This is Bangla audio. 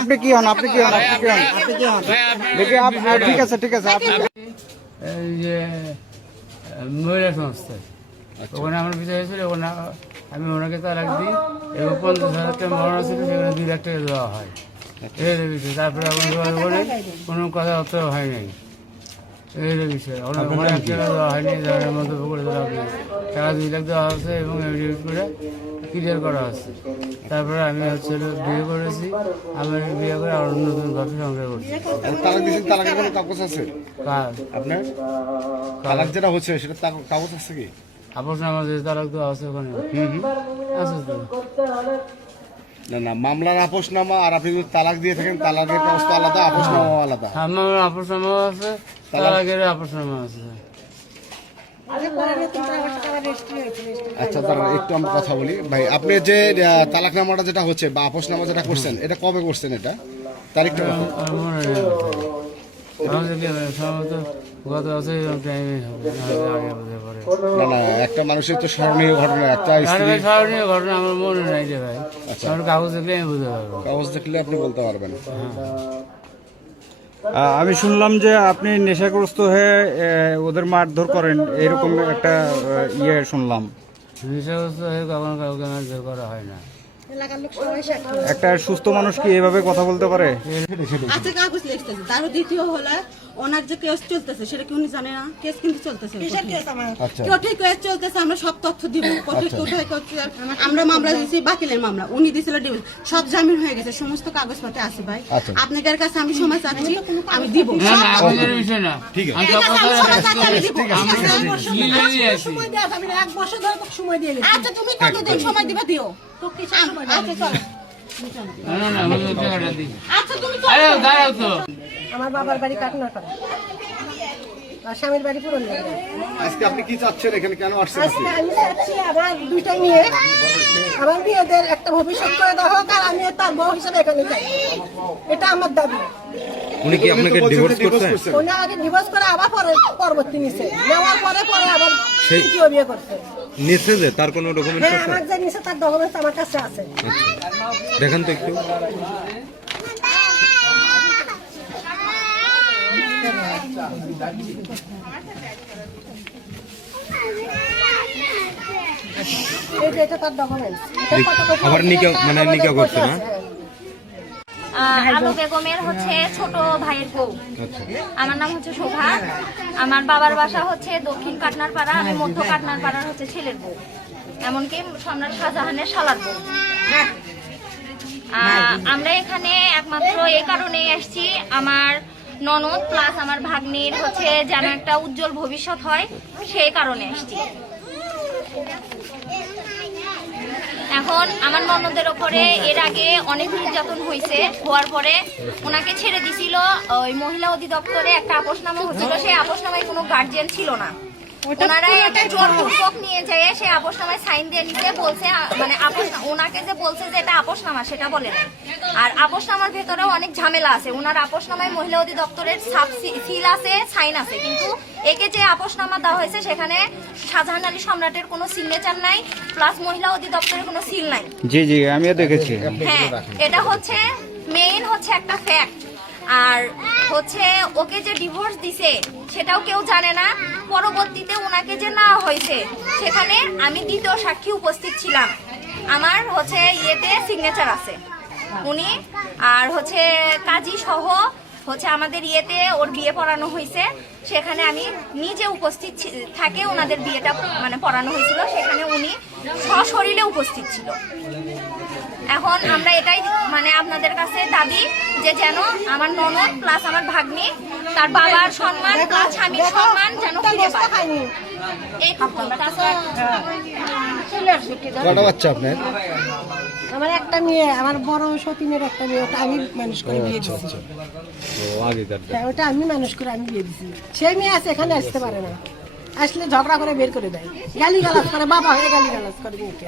আপনি কি হন ঠিক আছে এই যে মহিলা সংস্থায় ওখানে আমার বিষয় হয়েছিল, ওখানে আমি ওনাকে তালাক দিই এবং 50,000 টাকা মরণ ছিল, সেখানে 2 লাখ টাকা দেওয়া হয় এই বিষয়। তারপরে আমার ওখানে কোনো কথাবার্তা হয় নাই এই বিষয়ে, ওখানে 1 টাকা দেওয়া হয়নি, মন্তব্য করে দেওয়া টাকা 2 লাখ দেওয়া হচ্ছে এবং এফিডেভিট করে ক্লিয়ার করা হচ্ছে। তারপরে আমি হচ্ছে বিয়ে করেছি, আমার বিয়ে করে আবার নতুন ঘর সংসার করছি। তালাকের কোনো কাগজ আছে আপনার? তালাক যেটা হচ্ছে সেটা কাগজ আছে কি? আপোষ নামা যে তালাক দেওয়া আছে ওখানে আছে তো? না, মামলার আপোষনামা আর আপনি যদি তালাক দিয়ে থাকেন তালাকের কাগজ তো আলাদা, আপোষনামা আলাদা। আমার আপোষনামা আছে, তালাকের আপোষনামা আছে। আচ্ছা দাঁড়ান একটু আমরা কথা বলি ভাই। আপনি যে তালাকনামাটা যেটা হচ্ছে বা আপোষনামা যেটা করছেন এটা কবে করছেন? এটা তারিখটা না না, একটা মানুষের তো স্মরণীয় ঘটনা, একটা স্মরণীয় ঘটনা আমার মনে নাই যে ভাই। আমার কাগজ দেখলে আমি বুঝতে পারবো, কাগজ দেখলে আপনি বলতে পারবেন। আমি শুনলাম যে আপনি নেশাগ্রস্ত হয়ে ওদের মারধর করেন, এরকম একটা শুনলাম। নেশাগ্রস্ত হয়ে কখনো কাউকে মারধর করা হয় না। একটা সুস্থ মানুষ কি এভাবে কথা বলতে পারে? আচ্ছা কাগজ লিখতেছে, তারও দ্বিতীয় হলো ওনার যে কেস চলতেছে সেটা কি উনি জানে না? কেস কিন্তু চলতেছে, কোর্টে কেস চলতেছে, আমরা সব তথ্য দিব। আমরা মামলা দিয়েছি, বাকিলের মামলা উনি দিয়েছিল ডিভোর্স, সব জামিন হয়ে গেছে, সমস্ত কাগজপত্র আছে ভাই। আপনাদের কাছে আমি সময় চাচ্ছি, আমি দিব। আচ্ছা তুমি কতদিন সময় দিবা? দিও। আমার বাবার বাড়ি কাটনাপাড়া, স্বামীর বাড়ি পুরুলিয়া। আজকে আপনি কি চাচ্ছেন এখানে, কেন আসছেন? আজকে আমি চাচ্ছি আমার দুইটা নিয়ে আমার মেয়েদের একটা ভবিষ্যৎ করে দেওয়া হোক, আর আমি তার বউ হিসেবে এখানে চাই, এটা আমার দাবি। উনি কি আপনাকে ডিভোর্স করছেন? উনি আগে ডিভোর্স করে আবার পরবর্তী নিছে, নেওয়ার পরে আবার তৃতীয় বিয়ে করছে। নিছে যে তার কোনো ডকুমেন্টস আছে? আমার যে নিছে তার ডকুমেন্টস আমার কাছে আছে। দেখেন তো একটু। এটা তার ডকুমেন্টস। আবার নিকা মানে নিকা করছে না? আলু বেগমের হচ্ছে ছোট ভাইয়ের বউ। আমার নাম হচ্ছে শোভা। আমার বাবার বাসা হচ্ছে দক্ষিণ কাটনারপাড়া, আমি মধ্য কাটনারপাড়ার হচ্ছে ছেলের বউ, এমনকি সম্রাট শাহজাহানের শালার বউ। আমরা এখানে একমাত্র এই কারণেই আসছি, আমার ননদ প্লাস আমার ভাগ্নির হচ্ছে যেন একটা উজ্জ্বল ভবিষ্যৎ হয়, সেই কারণে আসছি। এখন আমার ননদের ওপরে এর আগে অনেক নির্যাতন হয়েছে, হওয়ার পরে ওনাকে ছেড়ে দিছিল ওই মহিলা অধিদপ্তরে, একটা আপোষনামা হচ্ছিল, সেই আপোষনামায় কোনো গার্জিয়ান ছিল না। ওনারা একটা জোরপূর্বক নিয়ে যেয়ে সেই আপোষনামায় সাইন দিয়ে নিতে বলছে, মানে ওনাকে যে বলছে যে এটা আপোষনামা সেটা বলে নাই। আর আপোষনামার ভেতরেও অনেক ঝামেলা আছে, ওনার আপোষনামায় মহিলা অধিদপ্তরের সাব সিল আছে, সাইন আছে, কিন্তু একে যে আপোষনামা দেওয়া হয়েছে সেখানে শাহজাহান আলী সম্রাটের কোনো সিগনেচার নাই, প্লাস মহিলা অধিদপ্তরের কোনো সিল নাই। জি জি আমিও দেখেছি। হ্যাঁ, এটা হচ্ছে মেইন হচ্ছে একটা ফ্যাক্ট। আর হচ্ছে ওকে যে ডিভোর্স দিছে সেটাও কেউ জানে না। পরবর্তীতে ওনাকে যে নেওয়া হয়েছে সেখানে আমি দ্বিতীয় সাক্ষী উপস্থিত ছিলাম, আমার হচ্ছে ইয়েতে সিগনেচার আছে উনি, আর হচ্ছে কাজী সহ হচ্ছে আমাদের ইয়েতে ওর বিয়ে পড়ানো হয়েছে, সেখানে আমি নিজে উপস্থিত থাকে, ওনাদের বিয়েটা মানে পড়ানো হয়েছিল, সেখানে উনি সশরীরে উপস্থিত ছিল। এখন আমরা এটাই মানে আপনাদের কাছে দাবি যে যেন আমার ননদ প্লাস আমার ভাগ্নি তার বাবার সম্মান প্লাস স্বামীর সম্মান যেন ফিরে পায়, এইটুকু। কটা বাচ্চা আপনার? আমার একটা মেয়ে, আমার বড় সতীনের একটা মেয়ে, ওটা আমি মানুষ করে বিয়ে দিচ্ছি। ওটা আমি মানুষ করে আমি বিয়ে দিচ্ছি। সেই মেয়ে আছে এখানে আসতে পারে না, আসলে ঝগড়া করে বের করে দেয়, গালি গালাজ করে, বাবা হয়ে গালি গালাজ করে মেয়েকে।